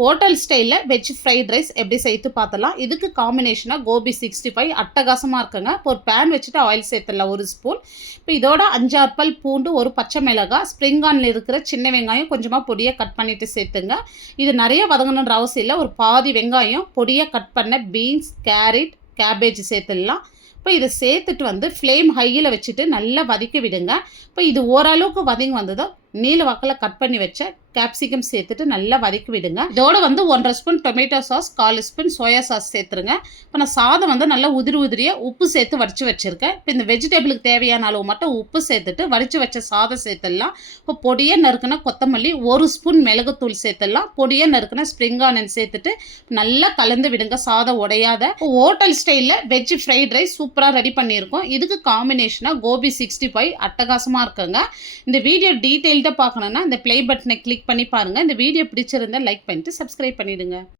Hotel ஸ்டைலில் veg fried rice எப்படி செய்து பார்த்தலாம். இதுக்கு காம்பினேஷனாக கோபி 65 அட்டகாசமாக இருக்குங்க. இப்போ ஒரு பேன் வச்சுட்டு ஆயில் சேர்த்துடலாம் 1 ஸ்பூன். இப்போ இதோட 5-6 பல் பூண்டு, ஒரு பச்சை மிளகாய், ஸ்ப்ரிங் ஆனில் இருக்கிற சின்ன வெங்காயம் கொஞ்சமாக பொடியாக கட் பண்ணிவிட்டு சேர்த்துங்க. இது நிறைய வதங்கணுன்ற அவசியம் இல்லை. ஒரு பாதி வெங்காயம் பொடியாக கட் பண்ண பீன்ஸ், கேரட், கேபேஜ் சேர்த்துடலாம். இப்போ இதை சேர்த்துட்டு ஃப்ளேம் ஹையில் வச்சுட்டு நல்லா வதக்கி விடுங்க. இப்போ இது ஓரளவுக்கு வதங்கி வந்ததும் நீல வாக்கில் கட் பண்ணி வச்ச கேப்சிகம் சேர்த்துட்டு நல்லா வதக்கி விடுங்க. இதோட 1.5 spoon tomato sauce, 1/4 spoon soya sauce சேர்த்துருங்க. இப்போ நான் சாதம் நல்லா நல்லா உதிரியாக உப்பு சேர்த்து வடித்து வச்சுருக்கேன். இப்போ இந்த வெஜிடபிளுக்கு தேவையான அளவு மட்டும் உப்பு சேர்த்துட்டு வடித்து வச்ச சாதம் சேர்த்துடலாம். இப்போ பொடியாக நறுக்குன கொத்தமல்லி, 1 ஸ்பூன் மிளகுத்தூள் சேர்த்துடலாம். பொடியாக நறுக்குன ஸ்ப்ரிங் ஆனியன் சேர்த்துட்டு நல்லா கலந்து விடுங்க. சாதம் உடையாத ஹோட்டல் ஸ்டைலில் வெஜ் ஃப்ரைட் ரைஸ் சூப்பராக ரெடி பண்ணியிருக்கோம். இதுக்கு காம்பினேஷனாக கோபி 65 அட்டகாசமாக இருக்குங்க. இந்த வீடியோ டீட்டெயில்டாக பார்க்கணுன்னா இந்த ப்ளே பட்டனை கிளிக் பண்ணி பாருங்கள். இந்த வீடியோ பிடிச்சிருந்தால் லைக் பண்ணிட்டு சப்ஸ்கிரைப் பண்ணிவிடுங்க.